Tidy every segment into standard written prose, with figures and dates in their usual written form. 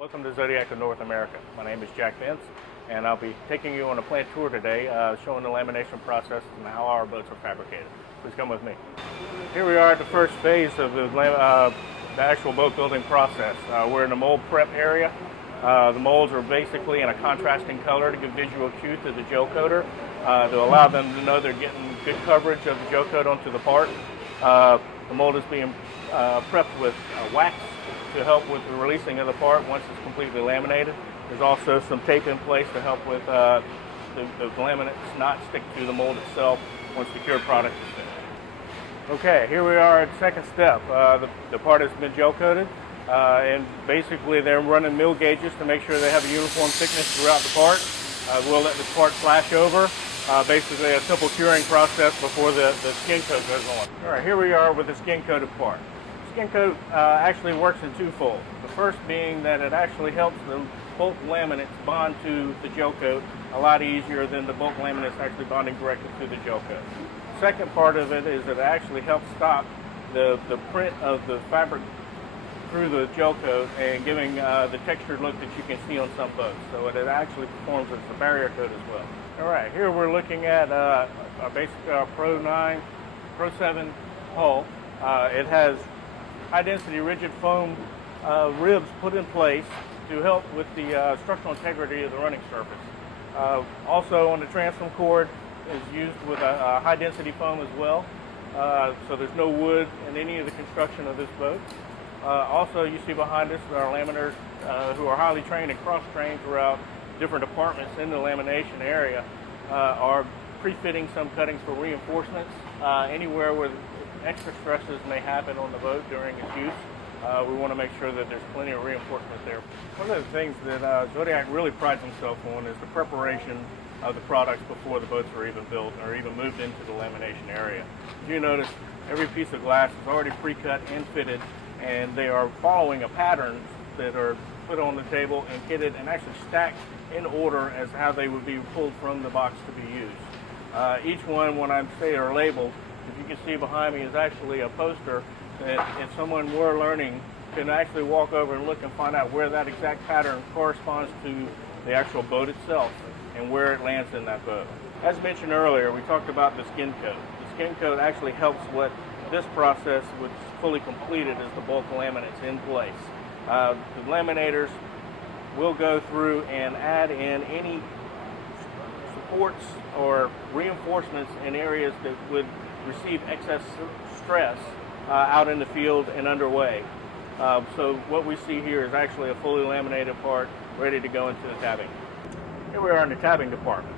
Welcome to Zodiac of North America. My name is Jack Vince, and I'll be taking you on a plant tour today, showing the lamination process and how our boats are fabricated. Please come with me. Here we are at the first phase of the actual boat building process. We're in the mold prep area. The molds are basically in a contrasting color to give visual cue to the gel coater, to allow them to know they're getting good coverage of the gel coat onto the part. The mold is being prepped with wax to help with the releasing of the part once it's completely laminated. There's also some tape in place to help with the laminates not stick to the mold itself once the cured product is finished. Okay, here we are at the second step. The part has been gel coated, and basically they're running mill gauges to make sure they have a uniform thickness throughout the part. We'll let the part flash over. Basically a simple curing process before the skin coat goes on. All right, here we are with the skin coated part. Skin coat actually works in twofold. The first being that it actually helps the bulk laminates bond to the gel coat a lot easier than the bulk laminates actually bonding directly to the gel coat. Second part of it is that it actually helps stop the print of the fabric through the gel coat and giving the textured look that you can see on some boats. So it actually performs as a barrier coat as well. All right, here we're looking at our basic Pro 7 hull. It has high-density rigid foam ribs put in place to help with the structural integrity of the running surface. Also on the transom cord is used with a high-density foam as well, so there's no wood in any of the construction of this boat. Also, you see behind us our laminators who are highly trained and cross-trained throughout different departments in the lamination area are pre-fitting some cuttings for reinforcements anywhere where extra stresses may happen on the boat during its use. We want to make sure that there's plenty of reinforcement there. One of the things that Zodiac really prides himself on is the preparation of the products before the boats are even built or even moved into the lamination area. As you notice, every piece of glass is already pre-cut and fitted, and they are following a pattern that are put on the table and kitted and actually stacked in order as how they would be pulled from the box to be used. Each one, when I say are labeled, if you can see behind me, is actually a poster that if someone were learning can actually walk over and look and find out where that exact pattern corresponds to the actual boat itself and where it lands in that boat. As mentioned earlier, we talked about the skin coat. The skin coat actually helps what this process, which is fully completed, is the bulk laminates in place. The laminators will go through and add in any supports or reinforcements in areas that would receive excess stress out in the field and underway. So what we see here is actually a fully laminated part ready to go into the tabbing. Here we are in the tabbing department.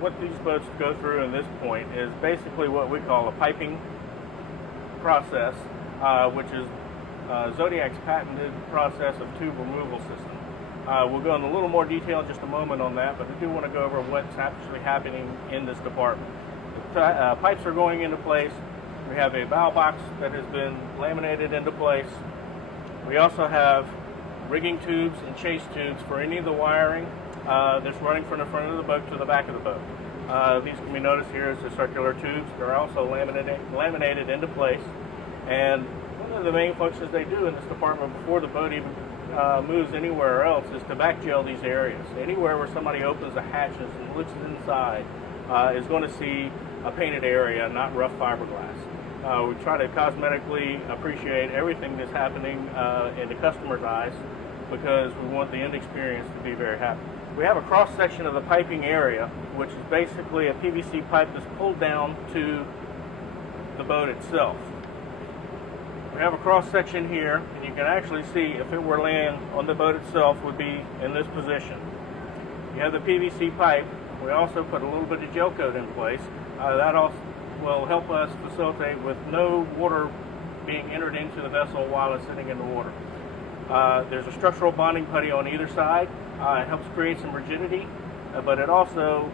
What these boats go through in this point is basically what we call a piping process, which is Zodiac's patented process of tube removal system. We'll go in a little more detail in just a moment on that, but I do want to go over what's actually happening in this department. The pipes are going into place. We have a bow box that has been laminated into place. We also have rigging tubes and chase tubes for any of the wiring that's running from the front of the boat to the back of the boat. These can be noticed here as the circular tubes. They're also laminated into place. And one of the main functions they do in this department before the boat even moves anywhere else is to back gel these areas. Anywhere where somebody opens the hatches and looks inside is going to see a painted area, not rough fiberglass. We try to cosmetically appreciate everything that's happening in the customer's eyes because we want the end experience to be very happy. We have a cross section of the piping area, which is basically a PVC pipe that's pulled down to the boat itself. We have a cross section here, and you can actually see if it were laying on the boat itself would be in this position. You have the PVC pipe. We also put a little bit of gel coat in place. That also will help us facilitate with no water being entered into the vessel while it's sitting in the water. There's a structural bonding putty on either side. It helps create some rigidity, but it also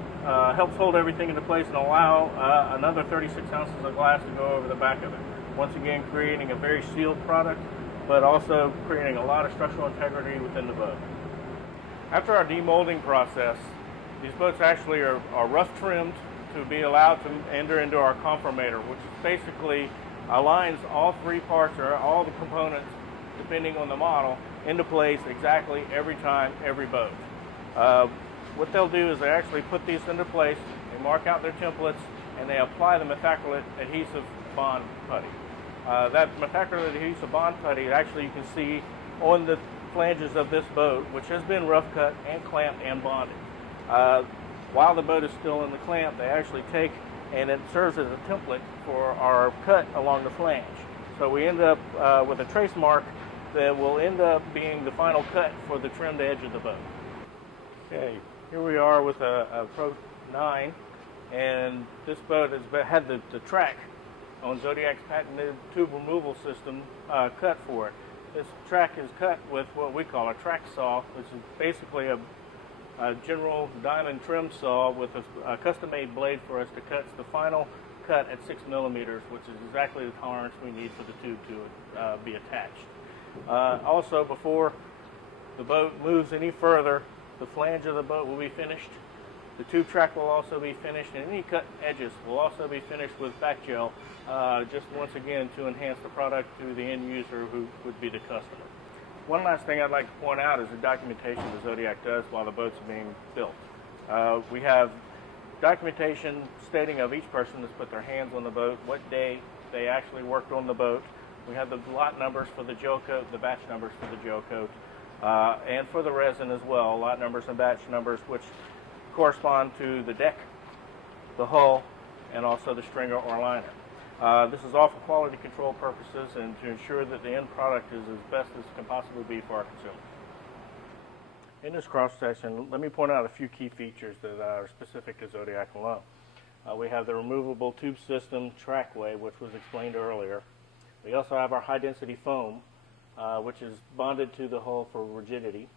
helps hold everything into place and allow another 36 ounces of glass to go over the back of it. Once again, creating a very sealed product, but also creating a lot of structural integrity within the boat. After our demolding process, these boats actually are rough trimmed to be allowed to enter into our conformator, which basically aligns all three parts or all the components, depending on the model, into place exactly every time, every boat. What they'll do is they actually put these into place, they mark out their templates, and they apply the methacrylate adhesive bond putty. That methacrylate adhesive bond putty, actually you can see on the flanges of this boat, which has been rough cut and clamped and bonded. While the boat is still in the clamp, they actually take, and it serves as a template for our cut along the flange. So we end up with a trace mark that will end up being the final cut for the trimmed edge of the boat. Okay, here we are with a Pro 9, and this boat has had the track on Zodiac's patented tube removal system cut for it. This track is cut with what we call a track saw, which is basically a general diamond trim saw with a custom-made blade for us to cut the final cut at 6 millimeters, which is exactly the tolerance we need for the tube to be attached. Also, before the boat moves any further, the flange of the boat will be finished. The tube track will also be finished, and any cut edges will also be finished with back gel, just once again to enhance the product to the end user, who would be the customer. One last thing I'd like to point out is the documentation that Zodiac does while the boat's being built. We have documentation stating of each person that's put their hands on the boat, what day they actually worked on the boat. We have the lot numbers for the gel coat, the batch numbers for the gel coat, and for the resin as well, lot numbers and batch numbers, which correspond to the deck, the hull, and also the stringer or liner. This is all for quality control purposes and to ensure that the end product is as best as it can possibly be for our consumer. In this cross-section, let me point out a few key features that are specific to Zodiac alone. We have the removable tube system trackway, which was explained earlier. We also have our high-density foam, which is bonded to the hull for rigidity.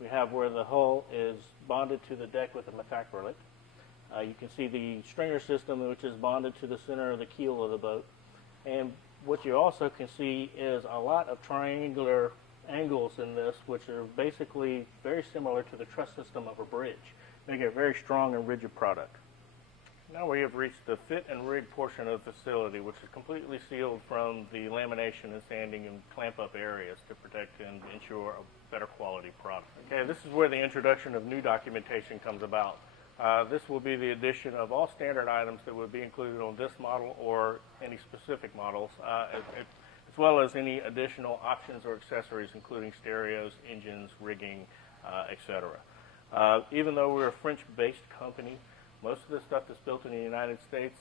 We have where the hull is bonded to the deck with a methacrylate. You can see the stringer system, which is bonded to the center of the keel of the boat. And what you also can see is a lot of triangular angles in this, which are basically very similar to the truss system of a bridge, making it a very strong and rigid product. Now we have reached the fit and rig portion of the facility, which is completely sealed from the lamination and sanding and clamp up areas to protect and ensure a better quality product. Okay, this is where the introduction of new documentation comes about. This will be the addition of all standard items that would be included on this model or any specific models, as well as any additional options or accessories, including stereos, engines, rigging, etc. Even though we're a French-based company, most of the stuff that's built in the United States,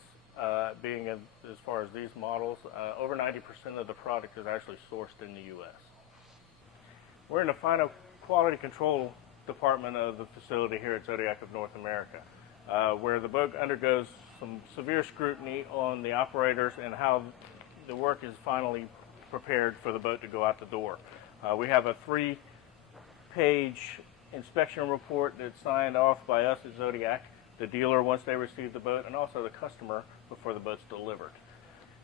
being as far as these models, over 90% of the product is actually sourced in the U.S. We're in the final quality control department of the facility here at Zodiac of North America, where the boat undergoes some severe scrutiny on the operators and how the work is finally prepared for the boat to go out the door. We have a 3-page inspection report that's signed off by us at Zodiac, the dealer once they receive the boat, and also the customer before the boat's delivered.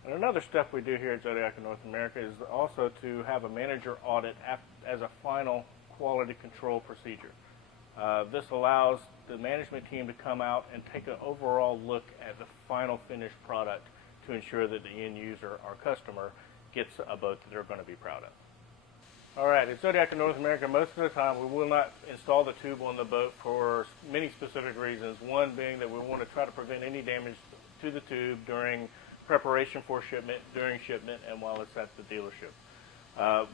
And another step we do here at Zodiac in North America is also to have a manager audit as a final quality control procedure. This allows the management team to come out and take an overall look at the final finished product to ensure that the end user, our customer, gets a boat that they're going to be proud of. All right, at Zodiac in North America, most of the time we will not install the tube on the boat for many specific reasons. One being that we want to try to prevent any damage to the tube during preparation for shipment, during shipment, and while it's at the dealership.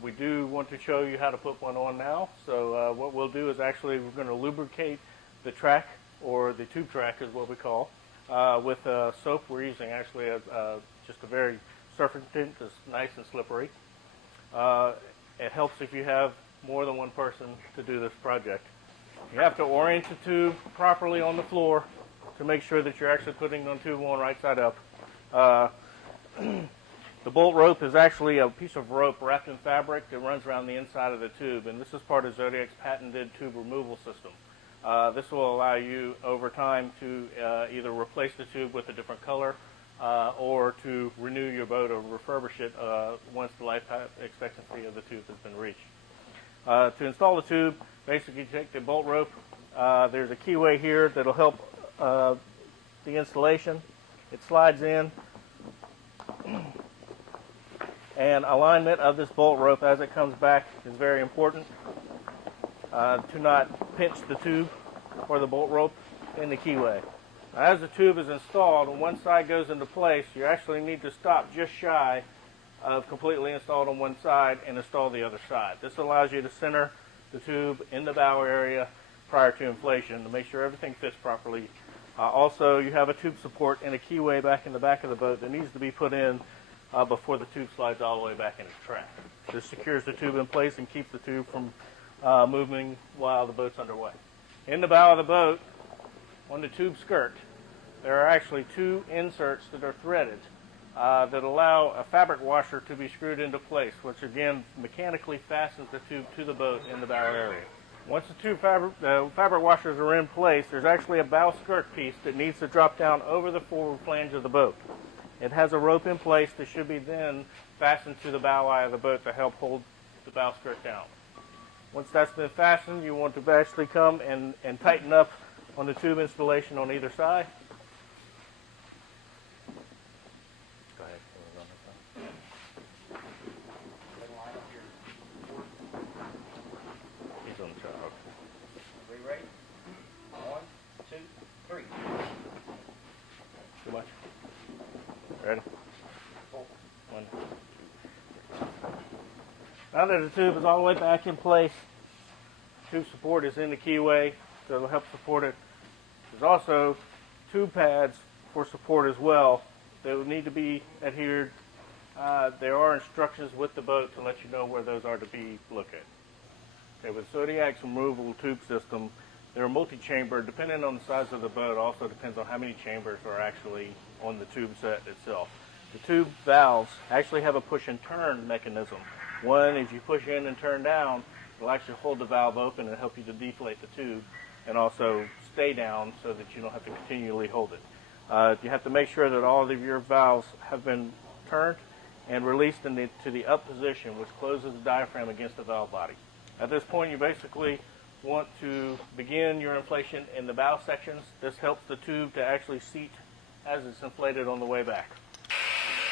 We do want to show you how to put one on now. So what we'll do is actually we're going to lubricate the track, or the tube track is what we call, with soap. We're using actually just a very surfactant that's nice and slippery. It helps if you have more than one person to do this project. You have to orient the tube properly on the floor to make sure that you're actually putting the tube on right side up. The bolt rope is actually a piece of rope wrapped in fabric that runs around the inside of the tube, and this is part of Zodiac's patented tube removal system. This will allow you over time to either replace the tube with a different color or to renew your boat or refurbish it once the life expectancy of the tube has been reached. To install the tube, basically you take the bolt rope. There's a keyway here that'll help the installation. It slides in. And alignment of this bolt rope as it comes back is very important. To not pinch the tube or the bolt rope in the keyway. As the tube is installed and one side goes into place, you actually need to stop just shy of completely installed on one side and install the other side. This allows you to center the tube in the bow area prior to inflation to make sure everything fits properly. Also, you have a tube support and a keyway back in the back of the boat that needs to be put in before the tube slides all the way back into track. This secures the tube in place and keeps the tube from moving while the boat's underway. In the bow of the boat, on the tube skirt, there are actually two inserts that are threaded that allow a fabric washer to be screwed into place, which again mechanically fastens the tube to the boat in the bow area. Once the fabric washers are in place, there's actually a bow skirt piece that needs to drop down over the forward flange of the boat. It has a rope in place that should be then fastened to the bow eye of the boat to help hold the bow skirt down. Once that's been fastened, you want to actually come and tighten up on the tube installation on either side. Go ahead. He's on the child. Are we ready? 1, 2, 3. Too much? Ready? 1. Now that the tube is all the way back in place, tube support is in the keyway, so it'll help support it. There's also tube pads for support as well. They will need to be adhered. There are instructions with the boat to let you know where those are to be located. Okay, with Zodiac's removable tube system, they're multi-chamber. Depending on the size of the boat, also depends on how many chambers are actually on the tube set itself. The tube valves actually have a push and turn mechanism. One, as you push in and turn down, will actually hold the valve open and help you to deflate the tube and also stay down so that you don't have to continually hold it. You have to make sure that all of your valves have been turned and released to the up position, which closes the diaphragm against the valve body. At this point, you basically want to begin your inflation in the bow sections. This helps the tube to actually seat as it's inflated on the way back.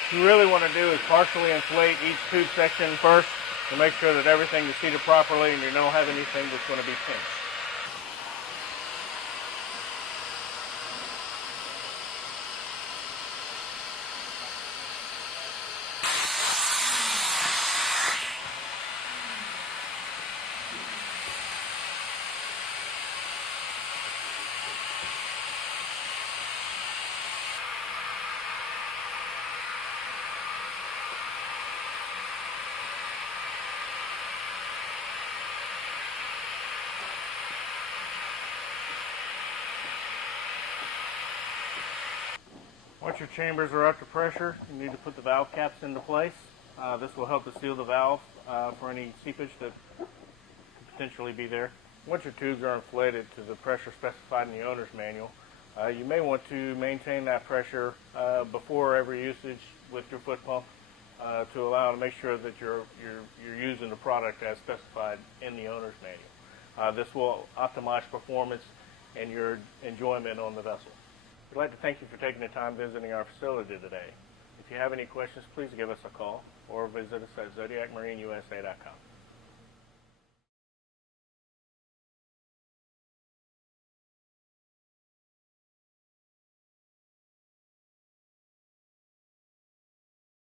What you really want to do is partially inflate each tube section first to make sure that everything is seated properly and you don't have anything that's going to be pinched. Once your chambers are up to pressure, you need to put the valve caps into place. This will help to seal the valve for any seepage that could potentially be there. Once your tubes are inflated to the pressure specified in the owner's manual, you may want to maintain that pressure before every usage with your foot pump to allow to make sure that you're using the product as specified in the owner's manual. This will optimize performance and your enjoyment on the vessel. We'd like to thank you for taking the time visiting our facility today. If you have any questions, please give us a call or visit us at ZodiacMarineUSA.com.